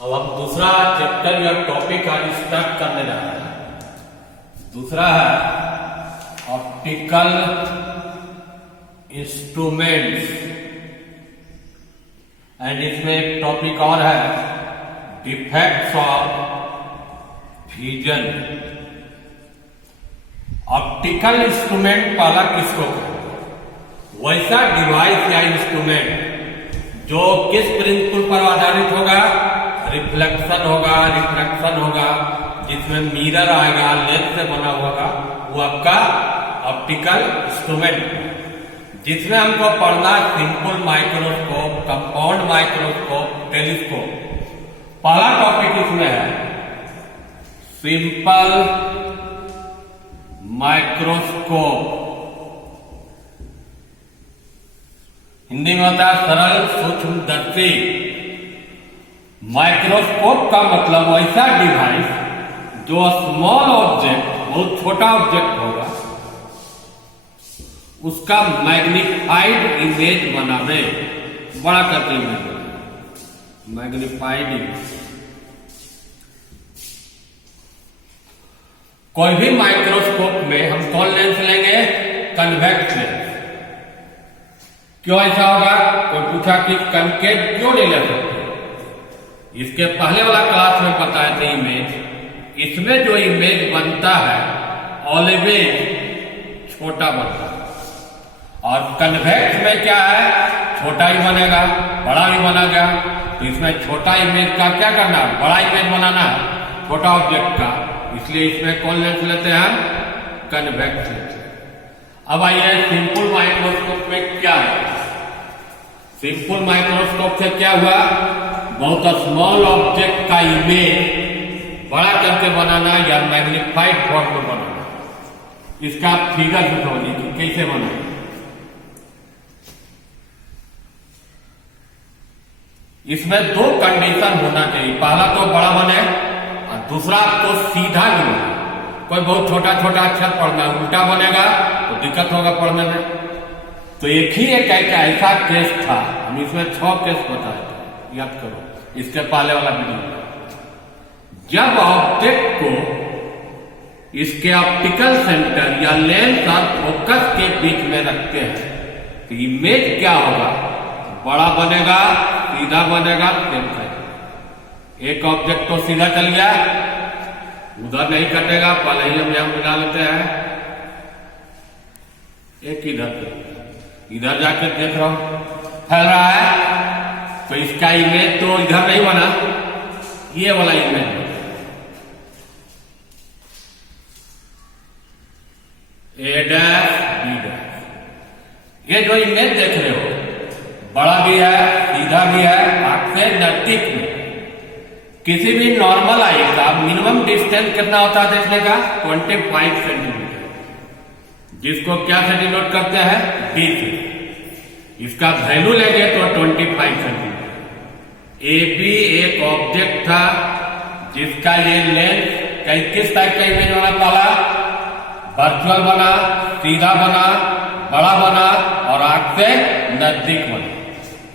अब हम दूसरा चैप्टर या टॉपिक आज स्टार्ट करने जा रहे हैं। दूसरा है ऑप्टिकल इंस्ट्रूमेंट्स एंड इसमें एक टॉपिक और है defects of vision. Optical instrument पहला किसको कहते हैं? वैसा डिवाइस या इंस्ट्रूमेंट जो किस प्रिंसिपल पर आधारित होगा? रिफ्लेक्शन होगा, रिफ्रैक्शन होगा, जिसमें मिरर आएगा, लेंस से बना होगा, वो आपका ऑप्टिकल इंस्ट्रूमेंट। जिसमें हमको पढ़ना simple microscope, compound microscope, telescope. पहला टॉपिक इसमें है सिंपल माइक्रोस्कोप, हिंदी में होता है सरल सूक्ष्मदर्शी। माइक्रोस्कोप का मतलब ऐसा डिवाइस जो स्मॉल ऑब्जेक्ट, बहुत छोटा ऑब्जेक्ट होगा, उसका मैग्निफाइड इमेज बनावे, बड़ा करके इमेज, मैग्निफाइड इमेज। कोई भी माइक्रोस्कोप में हम कौन लेंस लेंगे? Convex lens. क्यों ऐसा होगा? कोई पूछा कि कनकेव क्यों नहीं ले सकते? इसके पहले वाला क्लास में बताए थे इमेज, इसमें जो इमेज बनता है ऑलवेज छोटा बनता है, और कन्वेक्स में क्या है? छोटा ही बनेगा, बड़ा भी बनेगा। तो इसमें छोटा इमेज का क्या करना है? बड़ा इमेज बनाना है छोटा ऑब्जेक्ट का, इसलिए इसमें कौन लेंस लेते हैं? Convex lens. अब आइए सिंपल माइक्रोस्कोप में क्या है? सिंपल माइक्रोस्कोप से क्या हुआ? बहुत स्मॉल ऑब्जेक्ट का इमेज बड़ा करके बनाना या मैग्निफाइड फॉर्म में बनाना। इसका फिगर से समझिए कि कैसे बनाए। इसमें दो कंडीशन होना चाहिए, पहला तो बड़ा बने और दूसरा तो सीधा नहीं बने। कोई बहुत छोटा छोटा अक्षर पढ़ना है, उल्टा बनेगा तो दिक्कत होगा पढ़ने में। तो एक ही एक ऐसा केस था, हम इसमें 6 केस बताए थे, याद करो इसके पहले वाला वीडियो में। जब ऑब्जेक्ट को इसके ऑप्टिकल सेंटर या लेंस और फोकस के बीच में रखते हैं तो इमेज क्या होगा? बड़ा बनेगा, सीधा बनेगा, सेम साइज। एक ऑब्जेक्ट तो सीधा चल गया, उधर नहीं कटेगा, पहले ही हम यहां मिला लेते हैं। एक इधर जाके देख रहा हूं फैल रहा है, तो इसका इमेज तो इधर नहीं बना, ये वाला इमेज। ए डैश बी डैश, ये जो इमेज देख रहे हो बड़ा भी है, सीधा भी है, आंख से नजदीक में। किसी भी नॉर्मल आई का मिनिमम डिस्टेंस कितना होता है देखने का? 25 सेंटीमीटर, जिसको क्या से डिनोट करते हैं? डी से। इसका वैल्यू लेंगे तो 25 सेंटीमीटर। ए बी एक ऑब्जेक्ट था जिसका ये लेंस किस टाइप का इमेज बना? पहला वर्चुअल बना, सीधा बना, बड़ा बना और आंख से नजदीक बना।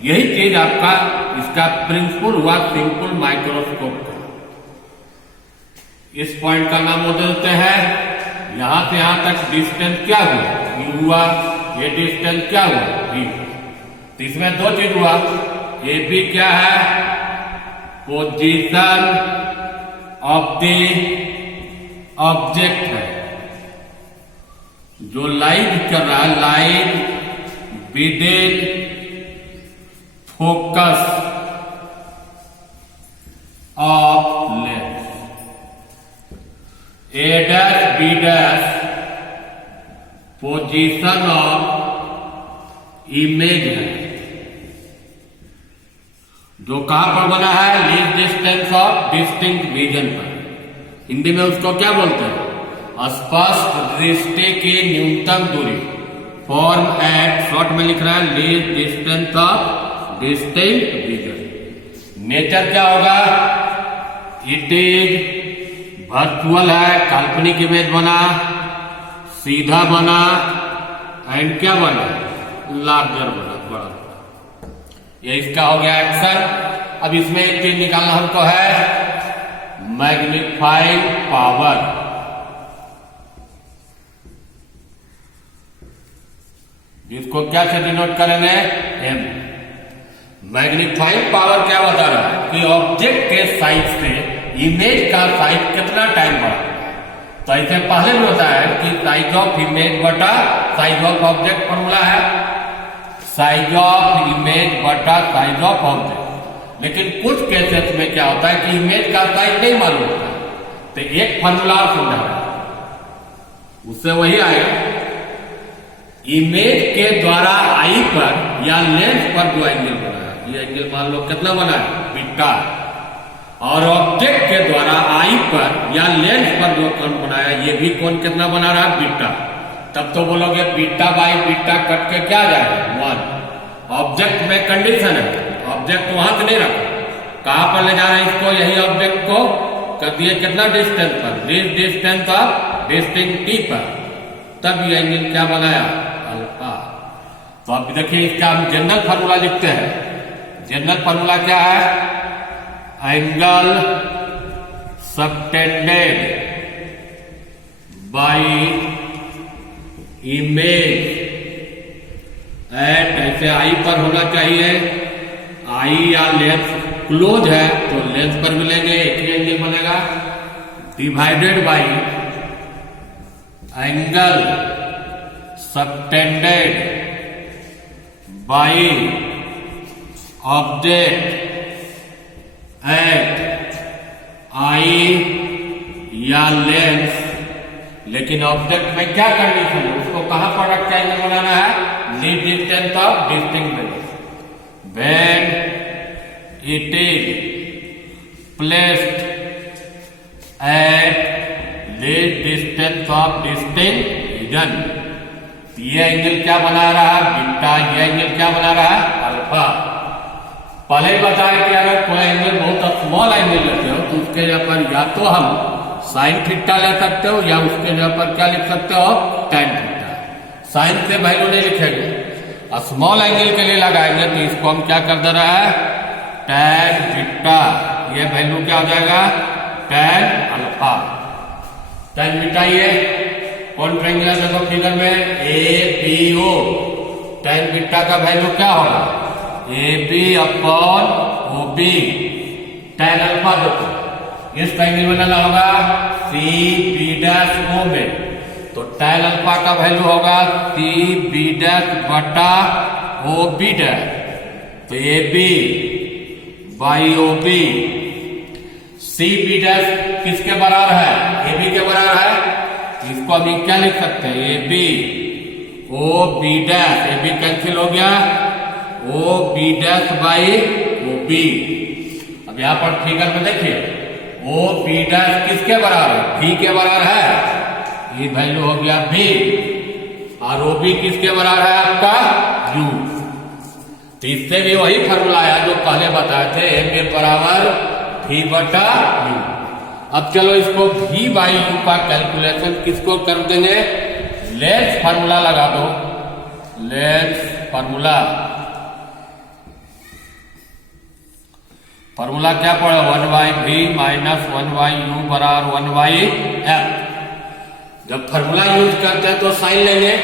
यही चीज आपका इसका प्रिंसिपल हुआ सिंपल माइक्रोस्कोप का। इस पॉइंट का नाम बोलते हैं, यहां से यहां तक डिस्टेंस क्या हुआ? यू हुआ। ये डिस्टेंस क्या हुआ? वी। तो इसमें दो चीज हुआ, ए बी क्या है? पोजीशन ऑफ द ऑब्जेक्ट है, जो लाइट कर रहा है, light within focus of lens. A dash B dash position of image है, जो कहां पर बना है? Least distance of distinct vision पर। हिंदी में उसको क्या बोलते हैं? स्पष्ट दृष्टि की न्यूनतम दूरी। फॉर्म एट, शॉर्ट में लिख रहा है least distance of distinct vision. Nature क्या होगा? इट इज वर्चुअल है, काल्पनिक इमेज बना, सीधा बना, एंड क्या बना? लार्जर बना, बड़ा। ये इसका हो गया एक्शन। अब इसमें एक चीज निकालना हमको है, मैग्नीफाइंग पावर। इसको क्या से डिनोट करेंगे, एम। मैग्नीफाइंग पावर क्या बता रहा है कि ऑब्जेक्ट के साइज से इमेज का साइज कितना टाइम बढ़ा। तो ऐसे पहले भी होता है कि साइज ऑफ इमेज बटा साइज ऑफ ऑब्जेक्ट फॉर्मूला है, साइज ऑफ इमेज बटा साइज ऑफ ऑब्जेक्ट। लेकिन कुछ केसेस में क्या होता है कि इमेज का साइज नहीं मालूम होता, तो एक फॉर्मूला समझा उससे वही आएगा, इमेज के द्वारा आई पर या लेंस पर जो एंगल बना है, ये एंगल मान लो कितना बना है, बीटा, और ऑब्जेक्ट के द्वारा आई पर या लेंस पर जो कोण बनाया, ये भी कोण कितना बना रहा है, बीटा। तब तो बोलोगे बीटा बाई बीटा कट के क्या जाएगा, 1। ऑब्जेक्ट में कंडीशन है, ऑब्जेक्ट वहां से नहीं रखा, कहां पर ले जा रहे हैं इसको, यही ऑब्जेक्ट को कर दिए कितना डिस्टेंस पर, this distance of distance T पर, तब ये एंगल क्या बनाया, अल्फा। तो अब देखिए इसका हम जनरल फार्मूला लिखते हैं। जनरल फार्मूला क्या है, angle subtended bye image at, ऐसे आई पर होना चाहिए, आई या लेंस क्लोज है तो लेंस पर मिलेंगे, एक ही एंगल बनेगा, divided by angle subtended by object at eye या लेंस। लेकिन ऑब्जेक्ट में क्या कंडीशन है, उसको कहां पर रख के एंगल बनाना है, least distance of distinct value, when it is placed at least distance of distinct region. ये एंगल क्या बना रहा है, बीटा, ये एंगल क्या बना रहा है, अल्फा। पहले ही बताया कि अगर कोई एंगल बहुत स्मॉल एंगल लेते हो तो उसके जगह पर या तो हम साइन थीटा ले सकते हो या उसके जगह पर क्या लिख सकते हो, टैन थीटा। साइन से वैल्यू नहीं लिखेंगे, स्मॉल एंगल के लिए लगाएंगे तो इसको हम क्या कर दे रहा है, टैन थीटा, ये वैल्यू क्या हो जाएगा, टैन अल्फा। टैन थीटा ये कौन ट्रायंगल है, देखो फिगर में ABO, टैन थीटा का वैल्यू क्या होगा, AB upon OB, tan alpha देखो इस ट्रायंगल में डाला होगा CB' में, तो टैन अल्फा का वैल्यू होगा CB' बटा OB', तो AB बाई OB, CB' किसके बराबर है, AB के बराबर है, इसको हम क्या लिख सकते हैं, AB OB', AB कैंसिल हो गया, OB' बाई OB। अब यहां पर फिगर में देखिए OB' किसके बराबर है, V के बराबर है, ये वैल्यू हो गया V, और OB किसके बराबर है आपका U। तो इससे भी वही फॉर्मूला आया जो पहले बताए थे, M बराबर V बटा U। अब चलो इसको V बाई U का कैलकुलेशन किसको कर देंगे, लेंस फार्मूला लगा दो, लेंस फार्मूला। फार्मूला क्या पड़ा, 1/V माइनस 1/U बराबर 1/F। जब फार्मूला यूज करते हैं तो साइन लेंगे,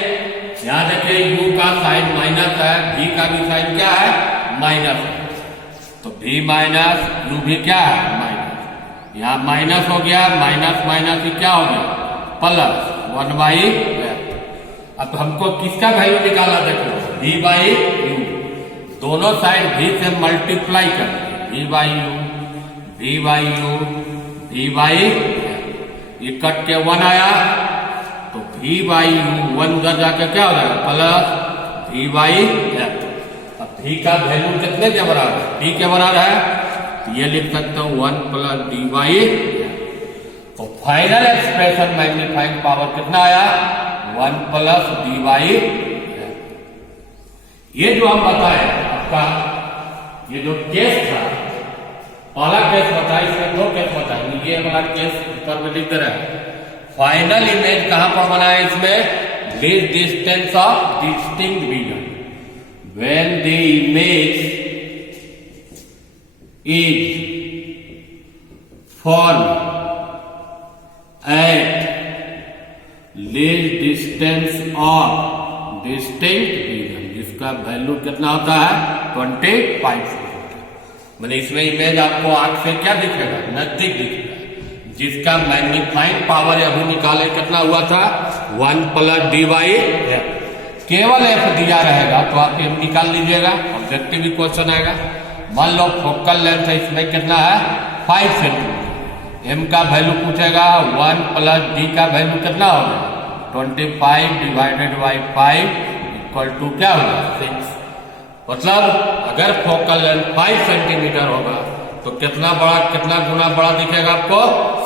यहां देखिए U का साइन माइनस है, V का भी साइन क्या है, माइनस है, तो V माइनस U भी क्या है, माइनस। यहां माइनस हो गया, माइनस माइनस ही क्या हो गया, प्लस 1/F। अब हमको किसका वैल्यू निकाला, देखो V/U, दोनों साइड V से मल्टीप्लाई कर, V/U, V/U, V/F, ये कट के 1 आया, तो V/U 1 उधर जाके क्या हो जाएगा, प्लस V/F। अब V का वैल्यू कितने के बराबर है, D के बराबर है, तो ये लिख सकते हो 1 प्लस D/F। तो फाइनल एक्सप्रेशन मैग्नीफाइंग पावर कितना आया, 1 प्लस D/F। ये जो हम बताए आपका, ये जो केस था, पहला केस बताया, इसमें 2 केस बताएंगे, ये हमारा केस ऊपर में लिख रहा है। फाइनल इमेज कहां पर बना है, इसमें this distance of distinct region, when the image is formed at least distance of distinct region, जिसका वैल्यू कितना होता है 25 मैंने इसमें इमेज आपको आंख से क्या दिखेगा, नजदीक दिखेगा, जिसका मैग्नीफाइंग पावर अभी निकाले कितना हुआ था 1 + d/f, केवल f दिया रहेगा तो आप m निकाल लीजिएगा, ऑब्जेक्टिव क्वेश्चन आएगा। मान लो फोकल लेंथ है इसमें कितना है 5 सेंटीमीटर, m का वैल्यू पूछेगा 1 + d का वैल्यू कितना होगा 25 / 5 = क्या होगा 6। मतलब अगर फोकल लेंथ 5 सेंटीमीटर होगा तो कितना गुना बड़ा दिखेगा आपको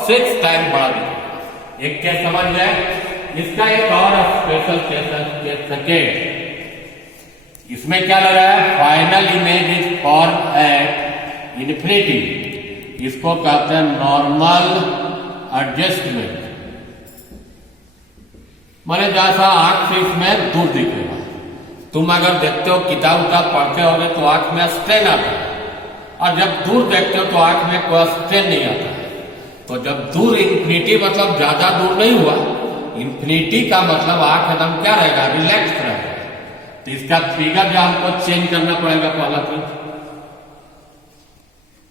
6 टाइम बड़ा दिखेगा। एक केस समझ जाए। इसका एक और स्पेशल केस सेकेंड, इसमें क्या लग रहा है final image is form at infinity, इसको कहते हैं नॉर्मल एडजस्टमेंट, माने जैसा आंख से इसमें दूर दिखेगा। तुम अगर देखते हो किताब पढ़ते होगे तो आंख में स्ट्रेन आता है, और जब दूर देखते हो तो आंख में कोई स्ट्रेन नहीं आता है। तो जब दूर इन्फिनिटी मतलब ज्यादा दूर नहीं हुआ, इन्फिनिटी का मतलब आंख एकदम क्या रहेगा रिलैक्स रहेगा। तो इसका फिगर जो हमको चेंज करना पड़ेगा पहला चीज,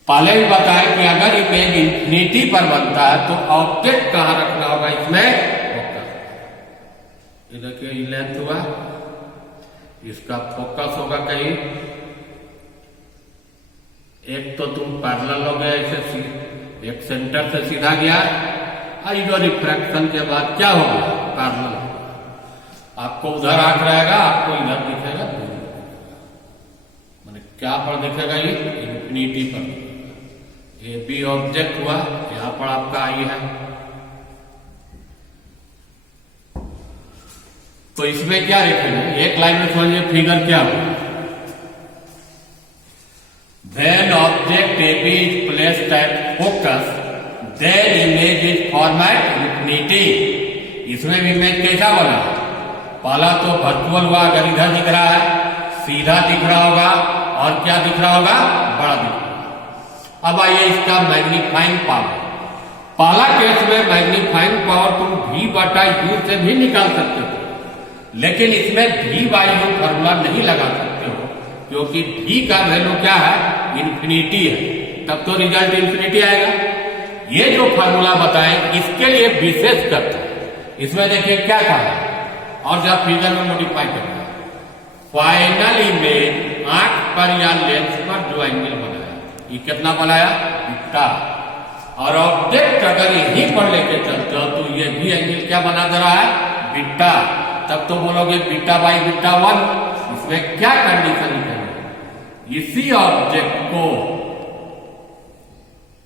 पहले भी बताया कि अगर इमेज इन्फिनिटी पर बनता है तो ऑब्जेक्ट कहां रखना होगा इसमें फोकस। ये देखिए ये लेंथ हुआ, इसका फोकस होगा कहीं, एक तो तुम पैरेलल हो गया ऐसे, एक सेंटर से सीधा गया, और जो रिफ्रैक्शन के बाद क्या होगा पैरेलल, आपको उधर आंख रहेगा, आपको इधर दिखेगा, माने क्या पर दिखेगा ये इन्फिनिटी पर। ये भी ऑब्जेक्ट हुआ, यहां पर आपका आई है। तो इसमें क्या लिखेंगे, एक लाइन में समझिए फिगर क्या हुआ। When object AB is placed at focus, then image is formed at infinity. इसमें भी इमेज कैसा बना, पहला तो वर्चुअल हुआ, अगर इधर दिख रहा है सीधा दिख रहा होगा, और क्या दिख रहा होगा बड़ा दिख रहा होगा। अब आइए इसका मैग्नीफाइंग पावर। पहला केस में मैग्नीफाइंग पावर तुम V/U से भी निकाल सकते हो, लेकिन इसमें V/U फॉर्मूला नहीं लगा सकते हो, क्योंकि V का वैल्यू क्या है इन्फिनिटी है, तब तो रिजल्ट इन्फिनिटी आएगा। ये जो फॉर्मूला बताएं इसके लिए विशेष करते हैं। इसमें देखिए क्या कहा, और जब फिगर में मॉडिफाई करना है, फाइनल इमेज आंख पर या लेंस पर जो एंगल बनाया, ये कितना बनाया बीटा, और ऑब्जेक्ट अगर यहीं पर लेके चलते हो तो ये भी एंगल क्या बना दे रहा है बीटा, तब तो बोलोगे β/β1। इसमें क्या कंडीशन है, इसी ऑब्जेक्ट को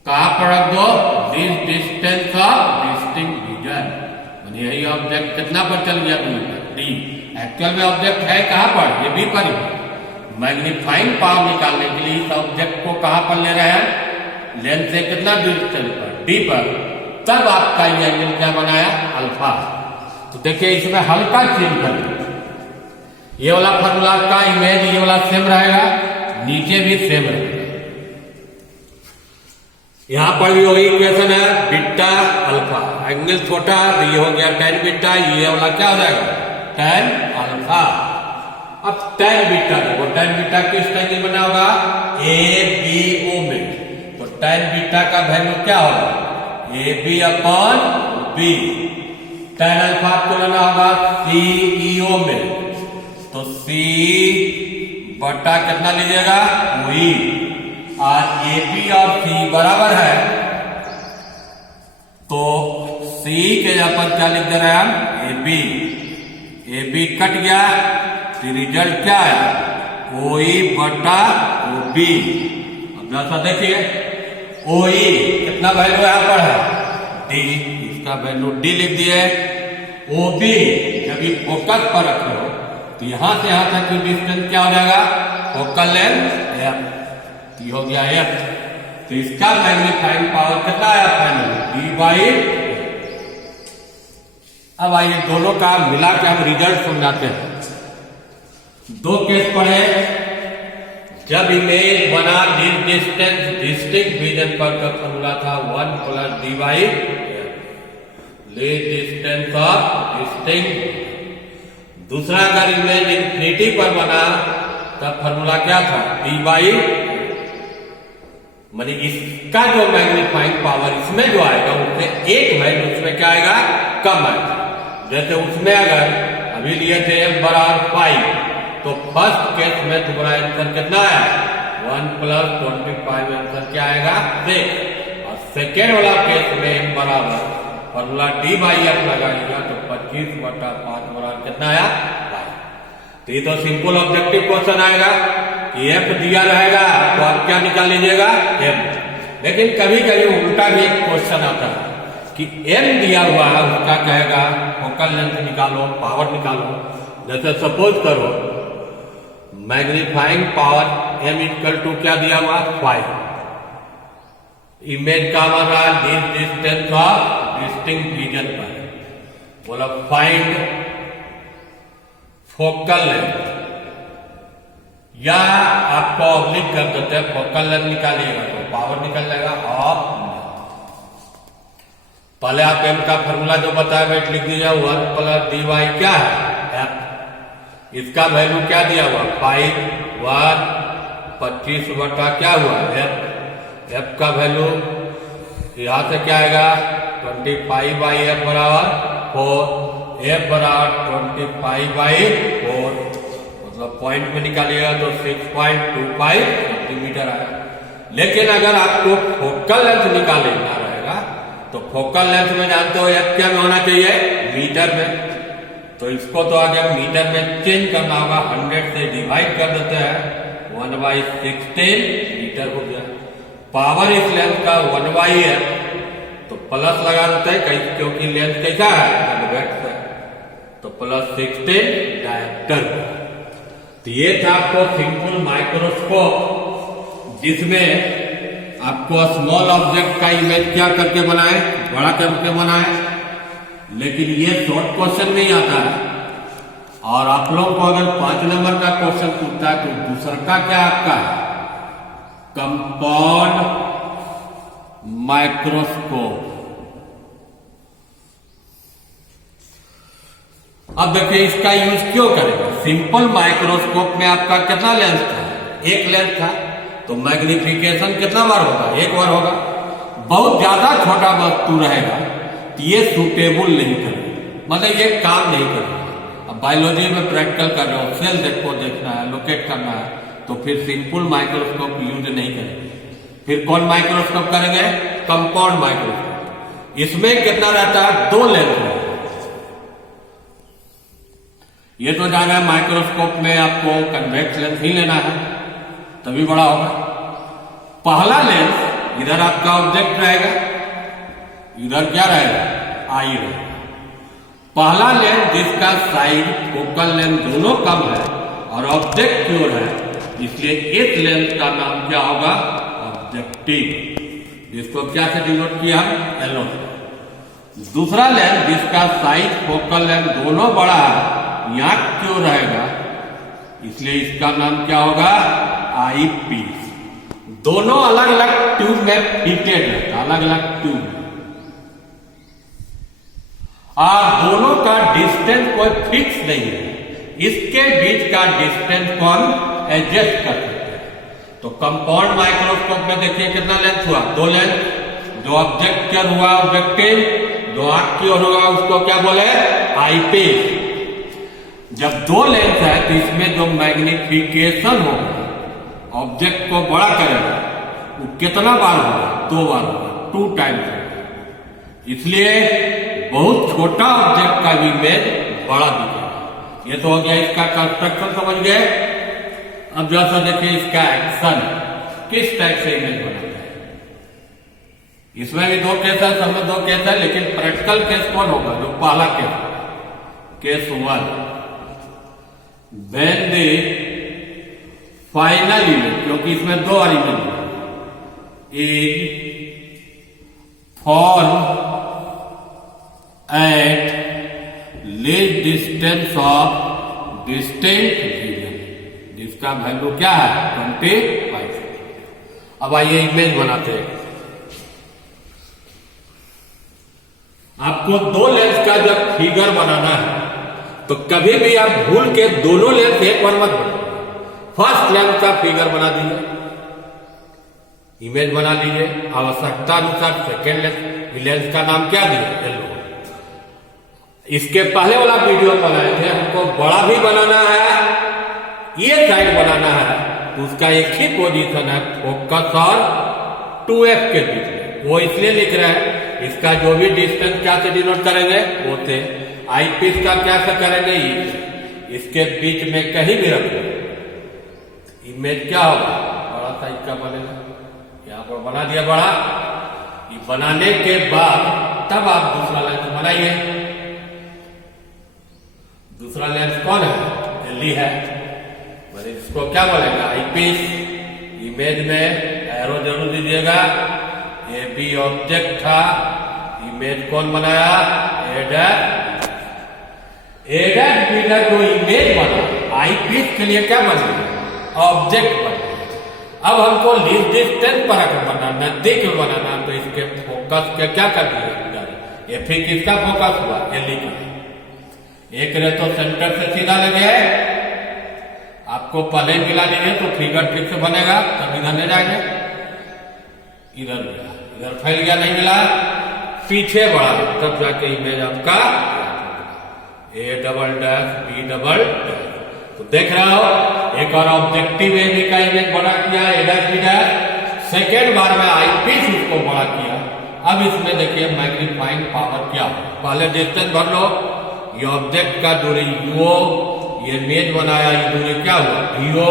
कहां पर रख दो this distance of distinct region, यही ऑब्जेक्ट कितना पर चल गया डी। एक्चुअल में ऑब्जेक्ट है कहां पर, ये बी पर ही। मैग्नीफाइंग पावर निकालने के लिए इस ऑब्जेक्ट को कहां पर ले रहे हैं, लेंथ से कितना डिस्टेंस पर डी पर, तब आपका ये एंगल क्या बनाया अल्फा। तो देखिए इसमें हल्का चेंज कर, ये वाला फॉर्मूला का इमेज ये वाला सेम रहेगा, नीचे भी सेम रहेगा। यहां पर भी वही इक्वेशन है बीटा अल्फा, एंगल छोटा तो ये हो गया tan बीटा, ये वाला क्या हो जाएगा tan अल्फा। अब tan बीटा देखो, tan बीटा किस एंगल बना होगा ABO में, तो tan बीटा का वैल्यू क्या होगा AB/B। tan अल्फा आपको लेना होगा CEO में, तो C बटा कितना लीजिएगा वही, और AB और C बराबर है, तो C के यहां पर क्या लिख दे रहे हैं हम AB कट गया, तो रिजल्ट क्या है OE/OB। अब जैसा देखिए OE कितना वैल्यू यहां पर है D, इसका वैल्यू D लिख दिए। OB जब ये फोकस पर रखे हो तो यहां से यहां तक की डिस्टेंस क्या हो जाएगा फोकल लेंथ F, ये हो गया F। तो इसका मैग्नीफाइंग पावर कितना आया फाइनल D/। अब आइए दोनों का मिला के हम रिजल्ट समझाते हैं। दो केस पढ़े, जब इमेज बना दिस डिस्टेंस डिस्टिंक्ट रीजन पर का फॉर्मूला था 1 plus D by least distance of distinct. दूसरा अगर इमेज इंफिनिटी पर बना तब फॉर्मूला क्या था डी बाई, मानी इसका जो मैग्नीफाइंग पावर इसमें जो आएगा उससे एक वैल्यू उसमें क्या आएगा कम आएगा। जैसे उसमें अगर अभी लिए थे f बराबर 5, तो फर्स्ट केस में तुम्हारा आंसर कितना है 1 प्लस 25 आंसर क्या आएगा 6। और सेकेंड वाला केस में m बराबर फॉर्मूला डी बाई एफ लगाएगा तो 25/5 बराबर कितना आया 5। तो ये तो सिंपल ऑब्जेक्टिव क्वेश्चन आएगा कि एफ दिया रहेगा तो आप क्या निकाल लीजिएगा एम। लेकिन कभी कभी उल्टा भी एक क्वेश्चन आता है कि एम दिया हुआ है उसका कहेगा फोकल लेंथ निकालो पावर निकालो। जैसे सपोज करो magnifying power M equal to क्या दिया हुआ 5, इमेज का हमारा डिस्टेंस ऑफ डिस्टिंक्ट रीजन पर बोला फाइंड फोकल लेंथ, या आपको ऑब्लिक कर देते हैं फोकल लेंथ निकालिएगा तो पावर निकल जाएगा ऑफ। पहले आप एम का फॉर्मूला जो बताया वेट लिख दीजिए 1 प्लस डी वाई क्या है एफ, इसका वैल्यू क्या दिया हुआ 5 1 25 बटा क्या हुआ एफ, एफ का वैल्यू यहां से क्या आएगा 25 बाई एफ बराबर 4, एफ बराबर 25 बाई 4 मतलब पॉइंट में निकालिएगा तो 6.25 सेंटीमीटर आएगा। लेकिन अगर आपको फोकल लेंथ निकालना रहेगा तो फोकल लेंथ में जानते हो एफ क्या में होना चाहिए मीटर में, तो इसको तो आगे मीटर में चेंज करना होगा, 100 से डिवाइड कर देते हैं 1/16 मीटर हो गया। पावर इस लेंथ का 1 है तो प्लस लगा देते हैं क्योंकि लेंथ कैसा है कन्वेक्स है, तो +16 डायरेक्टर। तो ये था आपको सिंपल माइक्रोस्कोप जिसमें आपको स्मॉल ऑब्जेक्ट का इमेज क्या करके बनाए बड़ा करके बनाए। लेकिन ये शॉर्ट क्वेश्चन नहीं आता है, और आप लोग को अगर 5 नंबर का क्वेश्चन पूछता है तो दूसरा का क्या आपका है कंपाउंड माइक्रोस्कोप। अब देखिए इसका यूज क्यों करेंगे। सिंपल माइक्रोस्कोप में आपका कितना लेंस था एक लेंस था, तो मैग्निफिकेशन कितना बार होगा एक बार होगा। बहुत ज्यादा छोटा वस्तु रहेगा तो ये सुटेबल नहीं करेगा, मतलब ये काम नहीं करेगा। अब बायोलॉजी में प्रैक्टिकल कर रहे हो सेल देखो देखना है लोकेट करना है तो फिर सिंपल माइक्रोस्कोप यूज नहीं करेंगे। फिर कौन माइक्रोस्कोप करेंगे कंपाउंड माइक्रोस्कोप। इसमें कितना रहता है 2 लेंस है। ये तो जाना है माइक्रोस्कोप में आपको कन्वेक्स लेंस ही लेना है तभी बड़ा होगा। पहला लेंस इधर आपका ऑब्जेक्ट रहेगा, इधर क्या रहेगा आई रहेगा। पहला लेंस जिसका साइड फोकल लेंथ दोनों कम है और ऑब्जेक्ट प्योर है, इसलिए इस लेंस का नाम क्या होगा ऑब्जेक्टिव, जिसको क्या से डिनोट किया एलो। दूसरा लेंस जिसका साइड फोकल लेंथ दोनों बड़ा है यहाँ क्यों रहेगा, इसलिए इसका नाम क्या होगा आई पीस। दोनों अलग अलग ट्यूब में फिटेड रहता, अलग अलग ट्यूब में, और दोनों का डिस्टेंस कोई फिक्स नहीं है। इसके बीच का डिस्टेंस कौन एडजस्ट कर सकते हैं। तो कंपाउंड माइक्रोस्कोप में देखिए कितना लेंथ हुआ 2 लेंथ। जो ऑब्जेक्ट क्या हुआ ऑब्जेक्टिव, जो आंख की ओर होगा उसको क्या बोले आई पीस। जब 2 लेंस है तो इसमें जो मैग्निफिकेशन होगा ऑब्जेक्ट को बड़ा करेगा वो कितना बार होगा 2 बार होगा 2 टाइम्स होगा। इसलिए बहुत छोटा ऑब्जेक्ट का भी इमेज बड़ा दिखेगा। ये तो हो गया इसका कंस्ट्रक्शन समझ गए। अब जैसा देखिए इसका एक्शन किस टाइप से इमेज बनाता है। इसमें भी 2 केस है, सब में 2 केस है, लेकिन प्रैक्टिकल केस कौन होगा जो पहला case 1 when the final image, क्योंकि इसमें 2 बार image is formed at least distance of distinct region, इसका वैल्यू क्या है 25। अब आइए इमेज बनाते हैं। आपको दो लेंस का जब फिगर बनाना है तो कभी भी आप भूल के दोनों लेंस एक बार मत बनाइए। फर्स्ट लेंस का फिगर बना दीजिए, इमेज बना लीजिए। आवश्यकता अनुसार सेकेंड लेंस का नाम क्या दिए एलो। इसके पहले वाला वीडियो बनाए थे, हमको बड़ा भी बनाना है, ये साइड बनाना है, तो उसका एक ही पोजीशन है फोकस और 2f के बीच में। वो इसलिए लिख रहे हैं, इसका जो भी डिस्टेंस क्या से डिनोट करेंगे वो थे, आई पीस का क्या से करेंगे इसके बीच में कहीं भी रखो, इमेज क्या होगा बड़ा साइज का बनेगा। यहां पर बना दिया बड़ा। ये बनाने के बाद तब आप दूसरा लेंस बनाइए। दूसरा लेंस कौन है, एलई है, मैंने इसको क्या बोलेगा आई पीस। इमेज में एरो जरूर दीजिएगा। ए बी ऑब्जेक्ट था, इमेज कौन बनाया एडर बीडर जो इमेज बना आई पीस के लिए क्या बनेगा ऑब्जेक्ट बना। अब हमको लीस्ट डिस्टेंस पर बनाना, नजदीक बनाना, तो इसके फोकस के क्या कर दिया, ये फिर किसका फोकस हुआ एलई का। एक रे तो सेंटर से सीधा लगे, आपको पहले मिला लीजिए तो फिगर ठीक से बनेगा, तब इधर नहीं जाएंगे, इधर फैल गया, नहीं मिला, पीछे बढ़ा तब जाके इमेज आपका A double dash B double dash. तो देख रहे हो एक और ऑब्जेक्टिव एबी का इमेज बड़ा किया ए डैश बी डैश, सेकेंड बार में आई पीस उसको बड़ा किया। अब इसमें देखिए मैग्नीफाइंग पावर क्या हो, पहले डिस्टेंस भर लो, ये ऑब्जेक्ट का दूरी यूओ, ये इमेज बनाया, ये दूरी क्या हुआ वीओ,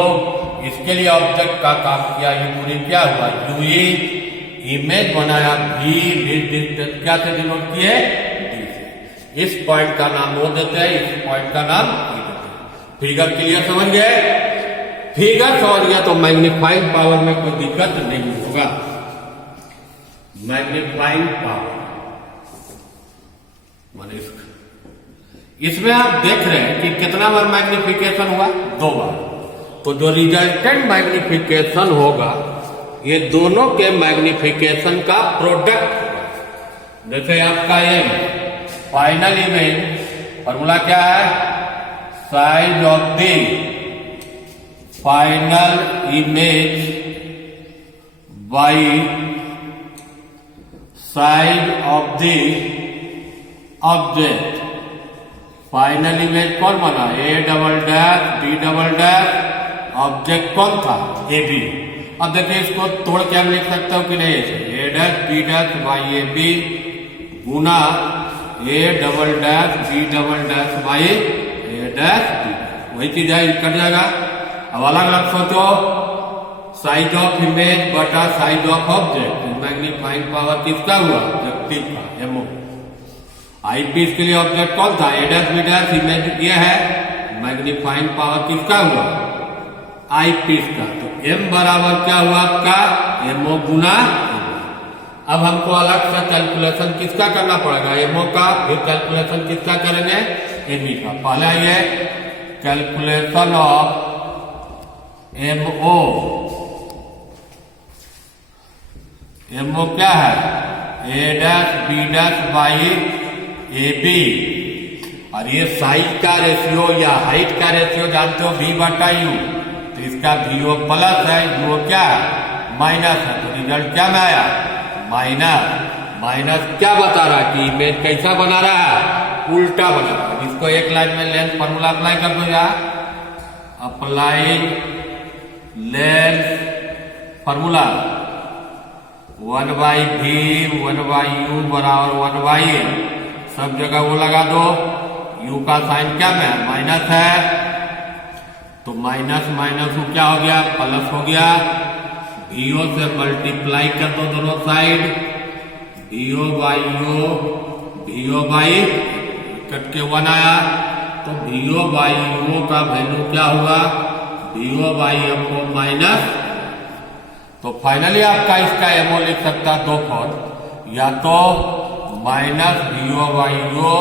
इसके लिए ऑब्जेक्ट का काम किया, ये दूरी क्या हुआ यूई, इमेज बनाया भी, लीड डिस्टेंस क्या से डिनोट किए डी से। इस पॉइंट का नाम वो देते हैं, इस पॉइंट का नाम ई देते हैं। फिगर क्लियर समझ गए, फिगर समझ गया तो मैग्नीफाइंग पावर में कोई दिक्कत नहीं होगा। मैग्नीफाइंग पावर माने इसमें आप देख रहे हैं कि कितना बार मैग्निफिकेशन हुआ 2 बार। तो जो रिजल्टेंट मैग्निफिकेशन होगा ये दोनों के मैग्निफिकेशन का प्रोडक्ट। जैसे आपका ये फाइनल इमेज फॉर्मूला क्या है, size of the final image by size of the object. Final image कौन बना A double dash B double dash, object कौन था ए बी। अब देखिए इसको तोड़ के हम लिख सकते हो कि नहीं, A dash B dash by A B गुना A double dash B double dash by A dash B. वही चीज है, कट जाएगा। अब अलग अलग सोचो, साइज ऑफ इमेज बटा size of object, magnifying power किसका हुआ ऑब्जेक्टिव का एमओ। आई पीस के लिए ऑब्जेक्ट कौन था ए डैश बी डैश, इमेज ये है, मैग्नीफाइंग पावर किसका हुआ आई पीस का। तो एम बराबर क्या हुआ आपका एमओ गुना। अब हमको अलग से कैलकुलेशन किसका करना पड़ेगा एमओ का, फिर कैलकुलेशन किसका करेंगे एबी का। पहले ये कैलकुलेशन ऑफ एमओ, एमओ क्या है A dash B dash by A B. और ये साइज का रेशियो या हाइट का रेशियो जानते हो v बटा यू, तो इसका वीओ प्लस है, यूओ क्या माइनस है, तो रिजल्ट क्या में आया माइनस। माइनस क्या बता रहा कि इमेज कैसा बना रहा है उल्टा बना रहा है। इसको एक लाइन में लेंथ फॉर्मूला अप्लाई कर दो यार, apply length formula 1/v 1/u बराबर 1/a, सब जगह वो लगा दो। u का साइन क्या में माइनस है, तो माइनस माइनस क्या हो गया प्लस हो गया। vo से मल्टीप्लाई कर दो दोनों side, vo by u, vo by cut के 1 आया, तो vo बाई u का वैल्यू क्या हुआ vo बाई एमओ माइनस। तो फाइनली आपका इसका एमओ लिख सकता है 2 फॉर्म, या तो माइनस vo बाई u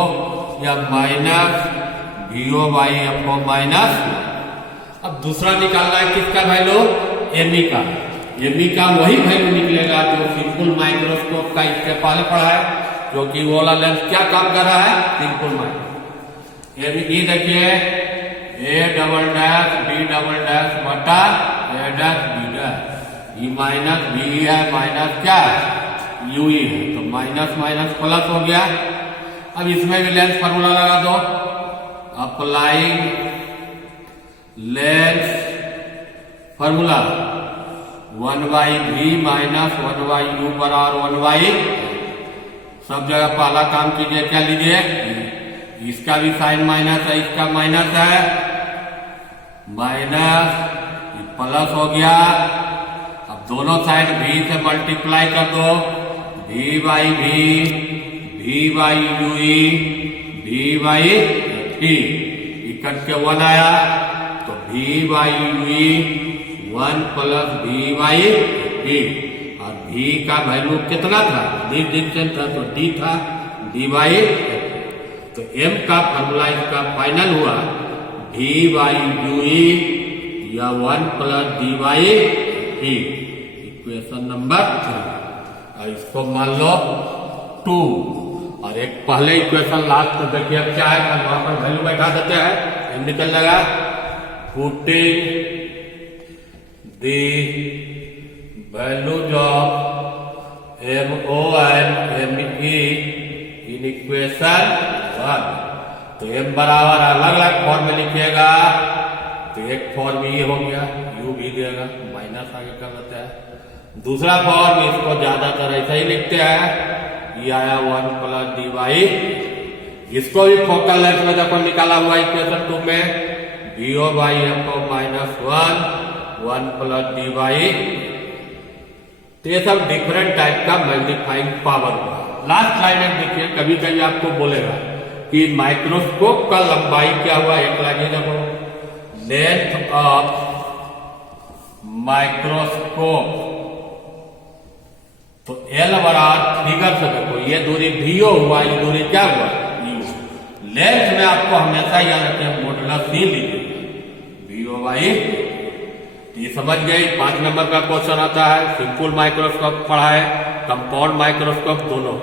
या minus vo by MO minus. अब दूसरा निकालना है किसका वैल्यू, एमई का। एमई का वही वैल्यू निकलेगा जो सिंपल माइक्रोस्कोप का इसके पहले पढ़ा है, क्योंकि वो वाला लेंस क्या काम कर रहा है, सिंपल माइक्रोस्कोप। एमई देखिए A double dash B double dash बटा ए डैश बी डैश, ये माइनस बी है, माइनस क्या यू है, तो माइनस माइनस प्लस हो गया। अब इसमें भी लेंस फार्मूला लगा दो, applying lens formula 1/v minus 1/u बराबर 1/, सब जगह पहला काम कीजिए, क्या लीजिए, इसका भी साइन माइनस है, इसका माइनस है, माइनस प्लस हो गया। अब दोनों साइड v से मल्टीप्लाई कर दो, v/v, v/ue, v/t, इकट्ठ के 1 आया, तो v/ue 1 प्लस v/t, और v का वैल्यू कितना था, डिस्टेंस था, तो d था, d/t, तो m का फॉर्मूला इसका फाइनल हुआ v/ue या 1 प्लस d/t, इक्वेशन नंबर 3। और इसको मान लो 2, और एक पहले इक्वेशन लास्ट में देखिए अब क्या है, वहां पर वैल्यू बैठा देते हैं, एम निकल जाएगा, putting the values of MONME in equation 1, तो m बराबर अलग अलग फॉर्म में लिखिएगा, तो एक फॉर्म ये हो गया, u भी देगा, माइनस आगे कर देते हैं। दूसरा फॉर्म इसको ज्यादातर ऐसा ही लिखते हैं, ये आया 1 प्लस d/, इसको भी फोकल लेंथ में देखो निकाला हुआ इक्वेशन 2 में, VO/f ऑफ -1 1 प्लस d/, तो ये सब डिफरेंट टाइप का मैग्नीफाइंग पावर हुआ। लास्ट लाइन में देखिए, कभी कभी आपको बोलेगा कि माइक्रोस्कोप का लंबाई क्या हुआ, एक लाइन देखो, लेंथ ऑफ माइक्रोस्कोप, तो L बराबर फिगर से देखो, ये दूरी VO हुआ, ये दूरी क्या हुआ, U। लेंथ में आपको हमेशा याद रखें मॉडुलस C लीजिए, VO/, ये समझ गए। 5 नंबर का क्वेश्चन आता है, सिंपल माइक्रोस्कोप पढ़ा है, कंपाउंड माइक्रोस्कोप दोनों।